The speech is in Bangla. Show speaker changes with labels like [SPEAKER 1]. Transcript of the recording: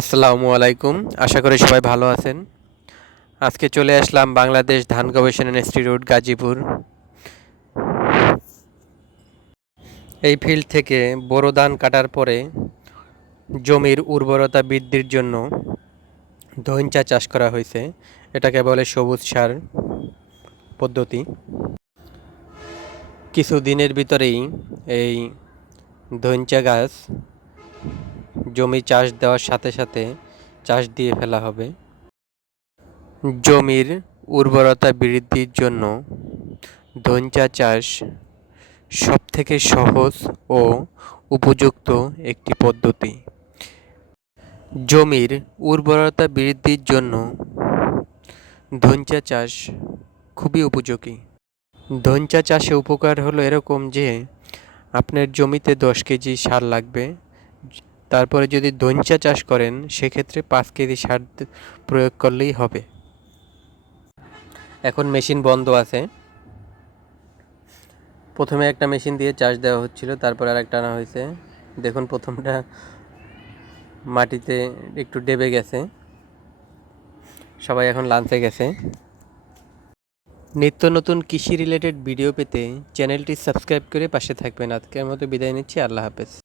[SPEAKER 1] আসসালামু আলাইকুম। আশা করি সবাই ভালো আছেন। আজকে চলে আসলাম বাংলাদেশ ধান গবেষণা ইনস্টিটিউট গাজীপুর। এই ফিল্ড থেকে বোরো ধান কাটার পরে জমির উর্বরতা বৃদ্ধির জন্য ধইঞ্চা চাষ করা হয়েছে। এটাকে বলে সবুজ সার পদ্ধতি। কিছু দিনের ভিতরেই এই ধইঞ্চা গাছ জমি চাষ দেওয়ার সাথে সাথে চাষ দিয়ে ফেলা হবে। জমির উর্বরতা বৃদ্ধির জন্য ধনচা চাষ সবথেকে সহজ ও উপযুক্ত একটি পদ্ধতি। জমির উর্বরতা বৃদ্ধির জন্য ধনচা চাষ খুবই উপযোগী। ধনচা চাষে উপকার হলো এরকম যে, আপনার জমিতে দশ কেজি সার লাগবে তারপরে যদি ধঞ্চা চাষ করেন, সেক্ষেত্রে পাঁচ কেজি সার প্রয়োগ করলেই হবে। এখন মেশিন বন্ধ আছে। প্রথমে একটা মেশিন দিয়ে চাষ দেওয়া হচ্ছিল, তারপর আর একটা আনা হয়েছে। দেখুন, প্রথমটা মাটিতে একটু ডেবে গেছে। সবাই এখন লাঞ্চে গেছে। নিত্য নতুন কৃষি রিলেটেড ভিডিও পেতে চ্যানেলটি সাবস্ক্রাইব করে পাশে থাকবেন। আজকের মতো বিদায় নিচ্ছি। আল্লাহ হাফেজ।